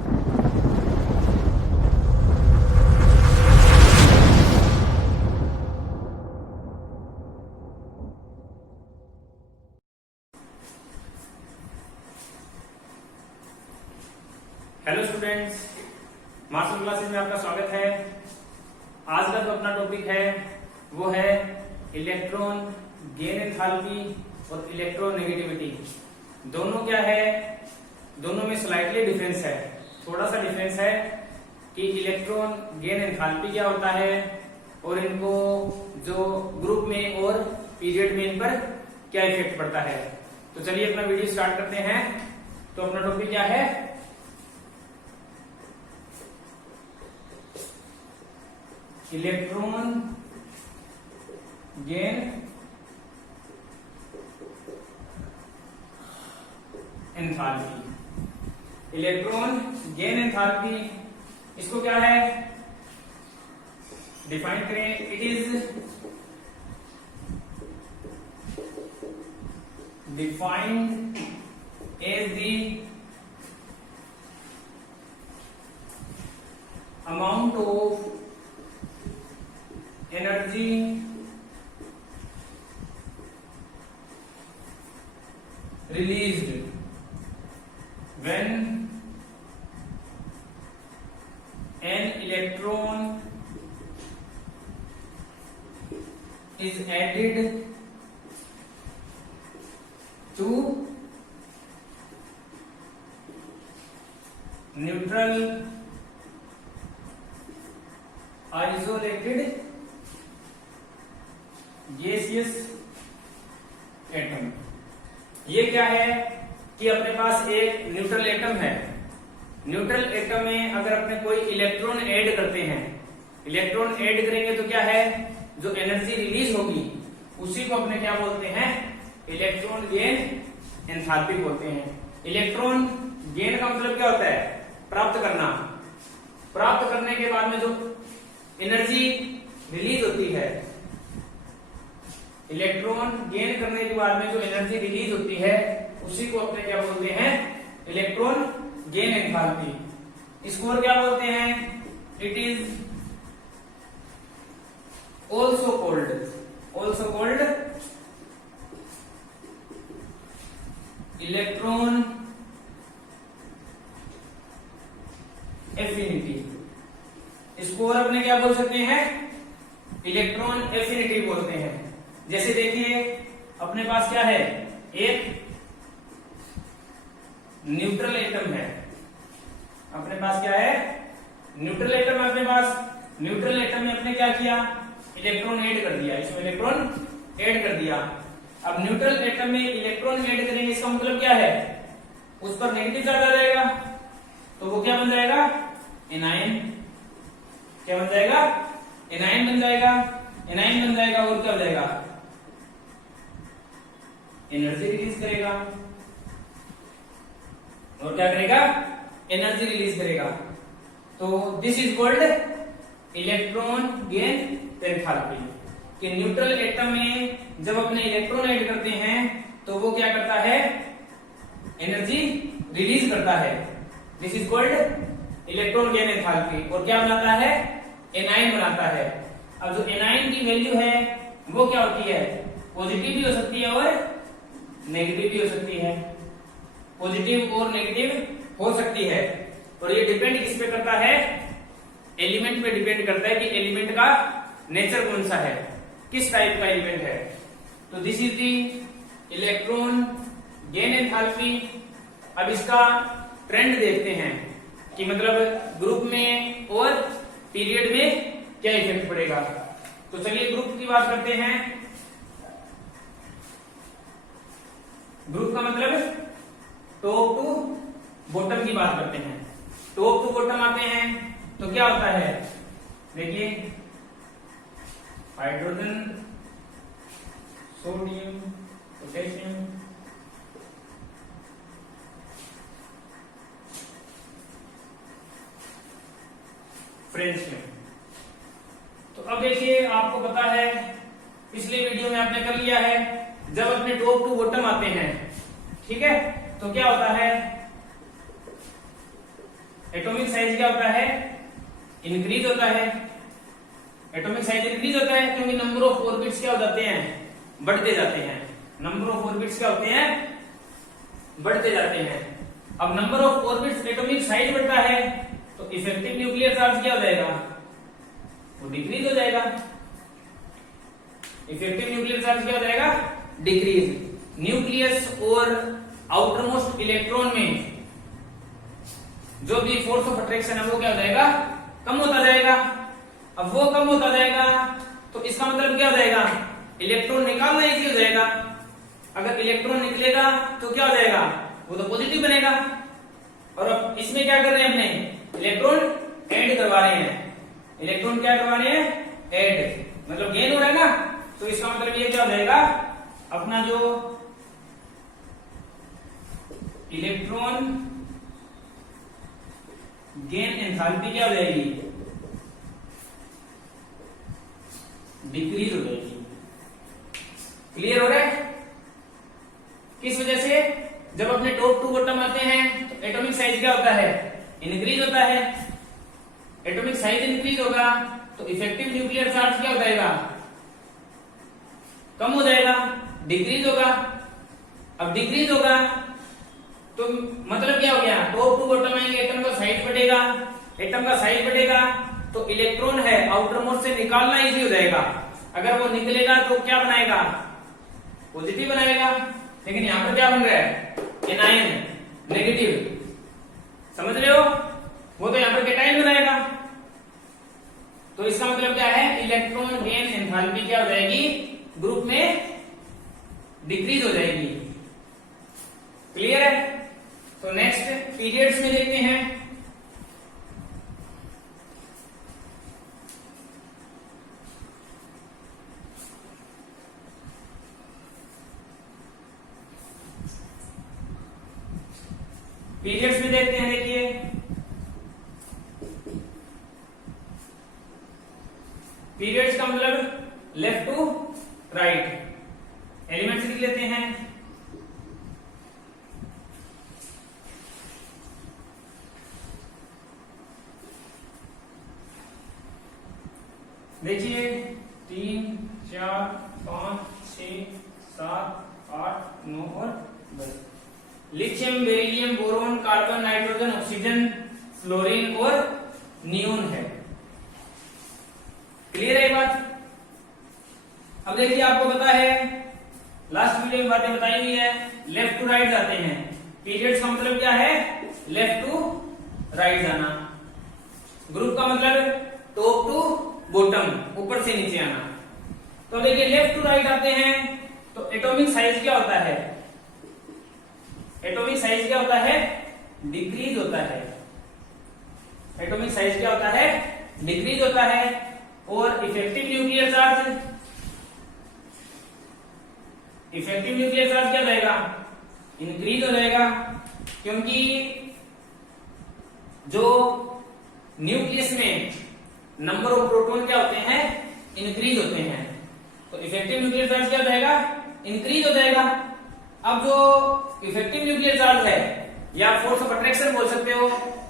Hello students, martial classes में आपका स्वागत है। आज का जो अपना टॉपिक है वो है इलेक्ट्रॉन गेन एंथैल्पी और इलेक्ट्रोनेगेटिविटी। दोनों क्या है, दोनों में स्लाइटली डिफरेंस है, थोड़ा सा डिफरेंस है कि इलेक्ट्रॉन गेन एंथैल्पी क्या होता है और इनको जो ग्रुप में और पीरियड में इन पर क्या इफेक्ट पड़ता है। तो चलिए अपना वीडियो स्टार्ट करते हैं। तो अपना टॉपिक क्या है, electron gain enthalpy. Electron gain enthalpy, इसको क्या है डिफाइन करें। It is defined as the amount of energy released when an electron is added to neutral isolated gaseous atom. ये क्या है कि अपने पास एक न्यूट्रल एटम है। न्यूट्रल एटम में अगर अपने कोई इलेक्ट्रॉन ऐड करते हैं, इलेक्ट्रॉन ऐड करेंगे तो क्या है, जो एनर्जी रिलीज होगी उसी को अपने क्या बोलते हैं, इलेक्ट्रॉन गेन एंथैल्पी बोलते हैं। इलेक्ट्रॉन गेन का मतलब क्या होता है, प्राप्त करना। प्राप्त करने के बाद में जो एनर्जी रिलीज होती है, इलेक्ट्रॉन गेन करने के बाद में जो एनर्जी रिलीज होती है उसी को अपने क्या बोलते हैं, इलेक्ट्रॉन गेन एंथैल्पी। इसको और क्या बोलते हैं, it is also called electron affinity. इसको और अपने क्या बोल सकते हैं, इलेक्ट्रॉन एफिनिटी बोलते हैं। जैसे देखिए अपने पास क्या है, एक न्यूट्रल एटम है। अपने पास क्या है, न्यूट्रल एटम है अपने पास। न्यूट्रल एटम में अपने क्या किया, इलेक्ट्रॉन ऐड कर दिया, इसमें इलेक्ट्रॉन ऐड कर दिया। अब न्यूट्रल एटम में इलेक्ट्रॉन ऐड करेंगे, इसका मतलब क्या है, उस पर नेगेटिव चार्ज आ जाएगा, तो वो क्या बन जाएगा, एनायन। क्या बन जाएगा, एनायन बन जाएगा। एनायन बन जाएगा और क्या हो जाएगा, एनर्जी रिलीज करेगा। और क्या करेगा, एनर्जी रिलीज करेगा। तो this is called electron gain enthalpy. कि न्यूट्रल एटम में जब अपने इलेक्ट्रॉन ऐड करते हैं तो वो क्या करता है, एनर्जी रिलीज करता है। This is called electron gain enthalpy. और क्या बनाता है, एनायन बनाता है। अब जो एनायन की वैल्यू है वो क्या होती है, पॉजिटिव भी हो सकती है और नेगेटिव भी हो सकती है। पॉजिटिव और नेगेटिव हो सकती है। और ये डिपेंड किस पे करता है, एलिमेंट पे डिपेंड करता है कि एलिमेंट का नेचर कौन सा है, किस टाइप का एलिमेंट है। तो this is the electron gain enthalpy. अब इसका ट्रेंड देखते हैं कि मतलब ग्रुप में और पीरियड में क्या इफेक्ट पड़ेगा। तो चलिए ग्रुप की बात करते हैं। ग्रुप का मतलब टॉप टू बॉटम की बात करते हैं। टॉप टू बॉटम आते हैं तो क्या होता है, देखिए हाइड्रोजन, सोडियम, पोटेशियम, फ्रेंच। तो अब देखिए आपको पता है, पिछले वीडियो में आपने कर लिया है, जब अपने टॉप टू बॉटम आते हैं, ठीक है, तो क्या होता है, एटॉमिक साइज क्या होता है, इंक्रीज होता है। एटॉमिक साइज इंक्रीज होता है क्योंकि नंबर ऑफ ऑर्बिट्स क्या हो जाते हैं, बढ़ते जाते हैं। नंबर ऑफ ऑर्बिट्स क्या होते हैं, बढ़ते जाते हैं। अब number of orbits, atomic size बढ़ता है तो इफेक्टिव न्यूक्लियर चार्ज क्या हो जाएगा, वो डिक्रीज हो जाएगा। इफेक्टिव न्यूक्लियर चार्ज क्या हो जाएगा, डिक्रीज। न्यूक्लियस और आउटर मोस्ट इलेक्ट्रॉन में जो भी फोर्स ऑफ अट्रैक्शन है वो क्या हो जाएगा, कम होता जाएगा। अब वो कम होता जाएगा तो इसका मतलब क्या हो जाएगा, इलेक्ट्रॉन निकालना इजी हो जाएगा। अगर इलेक्ट्रॉन निकलेगा तो क्या हो जाएगा, वो तो पॉजिटिव बनेगा। और अब इसमें क्या कर रहे हैं, अपने इलेक्ट्रॉन ऐड करवा रहे हैं। इलेक्ट्रॉन क्या करवा रहे हैं, ऐड, मतलब गेन हो रहा है ना। तो इसका मतलब ये क्या हो जाएगा, अपना जो इलेक्ट्रॉन गेन एंथैल्पी क्या हो जाएगी, डिक्रीज हो जाएगी। क्लियर हो रहा है? किस वजह से, जब अपने टॉप टू बॉटम आते हैं तो एटॉमिक साइज क्या होता है, इंक्रीज होता है। एटॉमिक साइज इंक्रीज होगा तो इफेक्टिव न्यूक्लियर चार्ज क्या हो जाएगा, कम हो जाएगा, डिक्रीज होगा। अब डिक्रीज होगा तो मतलब क्या हो गया, टॉप टू बॉटम आएंगे, एटम का साइज बढ़ेगा। एटम का साइज बढ़ेगा तो इलेक्ट्रॉन है आउटर मोस्ट से निकालना इजी हो जाएगा। अगर वो निकलेगा तो क्या बनाएगा, पॉजिटिव बनाएगा। लेकिन यहां पर क्या बन रहा है, एनायन, नेगेटिव। समझ रहे हो, वो तो यहां पर कैटायन बनाएगा। तो इसका मतलब क्या है, इलेक्ट्रॉन गेन एंथैल्पी क्या हो जाएगी, ग्रुप में डिक्रीज हो जाएगी। क्लियर है? तो नेक्स्ट पीरियड्स में देखते हैं। पीरियड्स में देखते हैं, देखिए पीरियड्स का मतलब लेफ्ट टू राइट। एलिमेंट्स लिख लेते हैं। देखिए 3, 4, 5, 6, 7, 8, 9 और 10। Lithium, beryllium, boron, carbon, nitrogen, oxygen, fluorine और नियोन है। क्लियर है ये बात? अब देखिए आपको पता है, लास्ट वीडियो में बातें बताई हुई है, लेफ्ट टू राइट जाते हैं। पीरियड्स का मतलब क्या है, लेफ्ट टू राइट जाना। ग्रुप का मतलब टॉप टू बॉटम, ऊपर से नीचे आना। तो देखिए लेफ्ट टू राइट आते हैं तो एटॉमिक साइज क्या होता है, एटॉमिक साइज क्या होता है, डिक्रीज होता है। एटॉमिक साइज क्या होता है, डिक्रीज होता है। और effective nuclear charge, effective nuclear charge क्या रहेगा, इंक्रीज हो जाएगा। क्योंकि जो न्यूक्लियस में नंबर ऑफ प्रोटॉन क्या होते हैं, इंक्रीज होते हैं। तो इफेक्टिव न्यूक्लियर चार्ज क्या हो जाएगा, इंक्रीज हो जाएगा। अब जो इफेक्टिव न्यूक्लियर चार्ज है या फोर्स ऑफ अट्रैक्शन बोल सकते हो,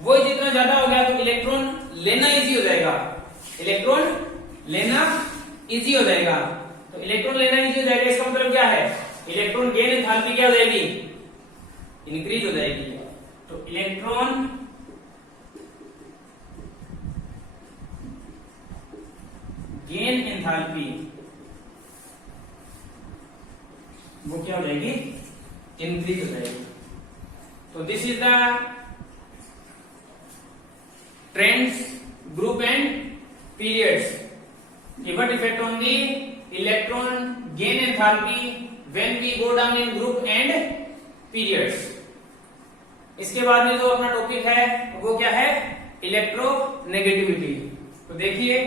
वो जितना ज्यादा हो गया तो इलेक्ट्रॉन लेना इजी हो जाएगा। इलेक्ट्रॉन लेना इजी हो जाएगा। तो इलेक्ट्रॉन लेना इजी हो जाएगा, इसका मतलब क्या है, इलेक्ट्रॉन गेन एंथैल्पी क्या हो जाएगी, इंक्रीज हो जाएगी। तो इलेक्ट्रॉन गेन एंथैल्पी वो क्या हो जाएगी, इंक्रीज हो जाएगी। तो this is the trends, group and periods given effect on the electron gain enthalpy when we go down in group and periods. इसके बाद में जो अपना टॉपिक है वो क्या है, इलेक्ट्रोनेगेटिविटी। तो देखिए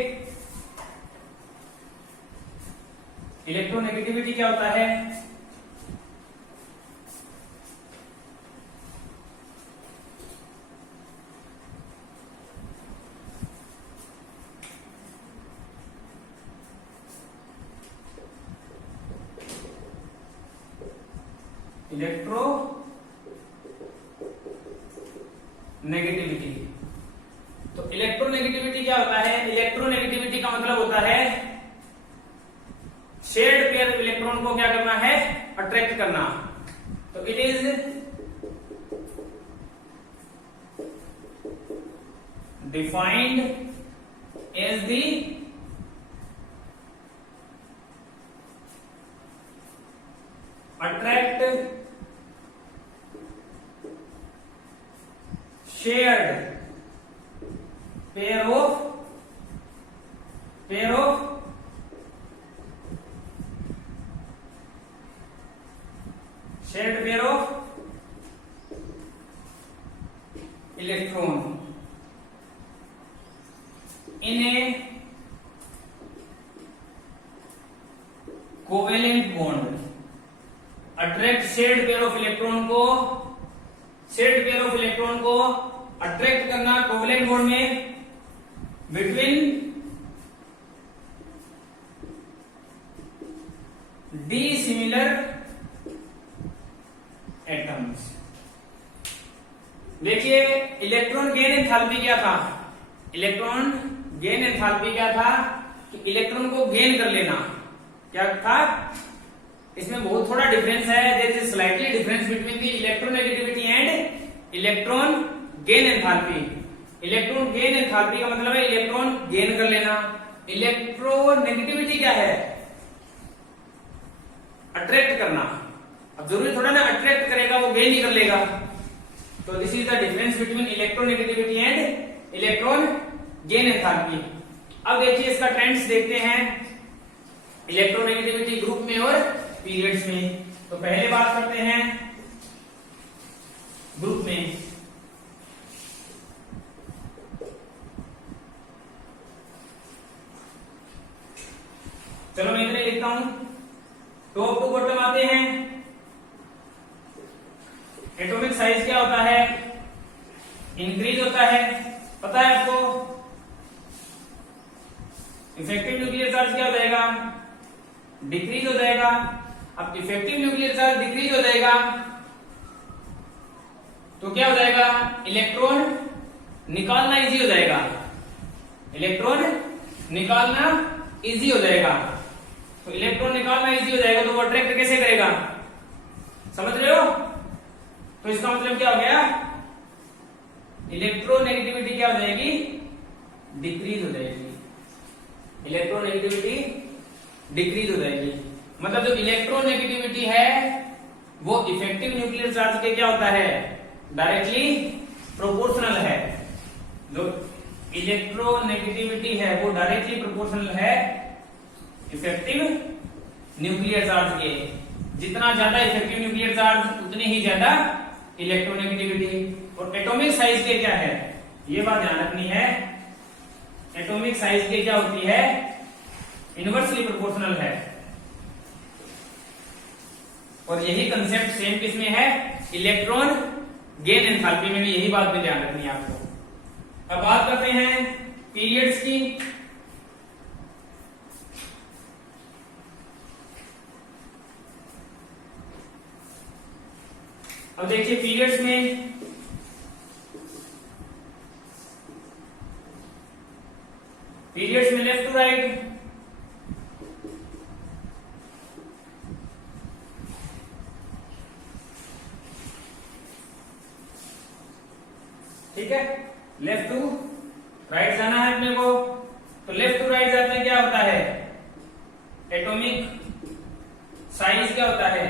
इलेक्ट्रोनेगेटिविटी क्या होता है, इलेक्ट्रो नेगेटिविटी तो इलेक्ट्रोनेगेटिविटी क्या होता है? इलेक्ट्रोनेगेटिविटी का मतलब होता है शेयर्ड पेयर इलेक्ट्रॉन को क्या करना है? अट्रैक्ट करना। तो it is defined as the attract shared pair of shared pair of electron in a covalent bond attract shared pair of electron को अट्रैक्ट करना कोवेलेंट बॉन्ड में बिटवीन डिसिमिलर एटम्स। देखिए इलेक्ट्रॉन गेन एंथैल्पी क्या था? Electron gain enthalpy क्या था? कि electron को गेन कर लेना। क्या था? इसमें बहुत थोड़ा डिफरेंस है। There is slightly difference between the electronegativity and electron gain enthalpy. Electron gain enthalpy का मतलब है इलेक्ट्रॉन गेन कर लेना। इलेक्ट्रोनेगेटिविटी क्या है? अट्रैक्ट करना। अब जरूरी थोड़ा ना अट्रैक्ट करेगा वो गेन ही कर लेगा। तो this is the difference between electronegativity and electron gain enthalpy. अब देखिए इसका ट्रेंड्स देखते हैं इलेक्ट्रोनेगेटिविटी ग्रुप में और पीरियड्स में। तो पहले बात करते हैं ग्रुप में। चलो मैं इतने लिखता हूं। टॉप टू बॉटम आते हैं। एटॉमिक साइज क्या होता है? इंक्रीज होता है, पता है आपको। इफेक्टिव न्यूक्लियर चार्ज क्या हो जाएगा? डिक्रीज हो जाएगा। अब इफेक्टिव न्यूक्लियर चार्ज डिक्रीज हो जाएगा तो क्या हो जाएगा? इलेक्ट्रॉन निकालना इजी हो जाएगा। इलेक्ट्रॉन निकालना इजी हो जाएगा। तो इलेक्ट्रॉन निकालना इजी हो जाएगा तो वो अट्रैक्ट कैसे करेगा? समझ रहे हो? तो इसका मतलब क्या हो गया? इलेक्ट्रोनेगेटिविटी क्या हो जाएगी? डिक्रीज हो जाएगी। इलेक्ट्रोनेगेटिविटी डिक्रीज हो जाएगी। मतलब जो इलेक्ट्रोनेगेटिविटी है वो इफेक्टिव न्यूक्लियर चार्ज के क्या होता है? डायरेक्टली प्रोपोर्शनल है। जो इलेक्ट्रोनेगेटिविटी है वो डायरेक्टली प्रोपोर्शनल है इफेक्टिव न्यूक्लियर चार्ज के। जितना ज्यादा इफेक्टिव न्यूक्लियर चार्ज उतनी ही ज्यादा इलेक्ट्रोनेगेटिविटी। और एटॉमिक साइज के क्या है? ये बात ध्यान रखनी है। एटॉमिक साइज के क्या होती है? इनवर्सली प्रोपोर्शनल है। और यही कंसेप्ट सेम किसमें है? इलेक्ट्रॉन गेन एंथैल्पी में भी यही बात भी ध्यान रखनी है आपको। अब बात करते हैं पीरियड्स की। अब देखिए पीरियड्स में लेफ्ट टू राइट ठीक है। लेफ्ट टू राइट जाना है अपने को। तो लेफ्ट टू राइट जाते क्या होता है? एटॉमिक साइज क्या होता है?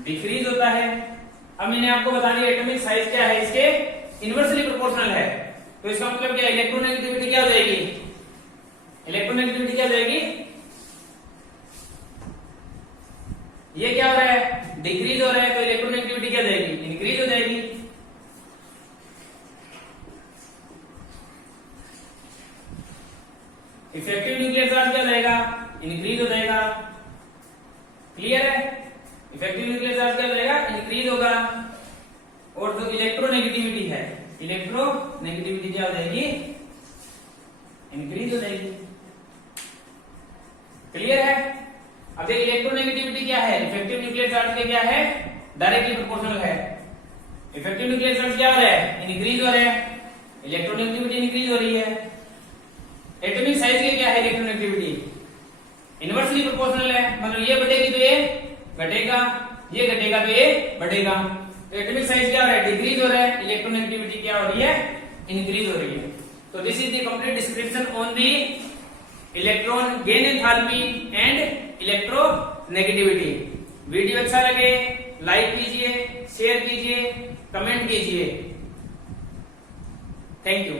डिक्रीज होता है। अब मैंने आपको बता दिया एटॉमिक साइज क्या है, इसके इनवर्सली प्रोपोर्शनल है। तो इसका मतलब क्या? इलेक्ट्रोनेगेटिविटी क्या हो जाएगी? इलेक्ट्रोनेगेटिविटी क्या हो जाएगी? ये क्या हो रहा है? डिक्रीज हो रहा है। तो इलेक्ट्रोनेगेटिविटी क्या जाएगी? इंक्रीज हो जाएगी। इफेक्टिव न्यूक्लियर चार्ज क्या हो जाएगा? इंक्रीज हो जाएगा। क्लियर है? इफेक्टिव न्यूक्लियर चार्ज क्या हो जाएगा? इंक्रीज होगा। और जो इलेक्ट्रोनेगेटिविटी है, इलेक्ट्रोनेगेटिविटी क्या हो जाएगी? इंक्रीज हो जाएगी। क्लियर है? अब देखिए इलेक्ट्रोनेगेटिविटी क्या है? इफेक्टिव न्यूक्लियर चार्ज के क्या है? डायरेक्टली प्रोपोर्शनल है। इफेक्टिव न्यूक्लियर चार्ज क्या हो रहा है? इंक्रीज हो रहा है। इलेक्ट्रोनेगेटिविटी इंक्रीज हो रही है। एटॉमिक साइज की क्या है इलेक्ट्रोनेगेटिविटी, इनवर्सली प्रोपोर्शनल है, मतलब ये बढ़ेगी तो ये घटेगा, ये घटेगा तो ये बढ़ेगा। तो एटॉमिक साइज क्या हो रहा है, डिक्रीज हो रहा है, इलेक्ट्रोनेगेटिविटी क्या हो रही है, इंक्रीज हो रही है। तो this is the complete description on the electron gain enthalpy and electronegativity. Video अच्छा लगे लाइक कीजिए, शेयर कीजिए, कमेंट कीजिए। Thank you.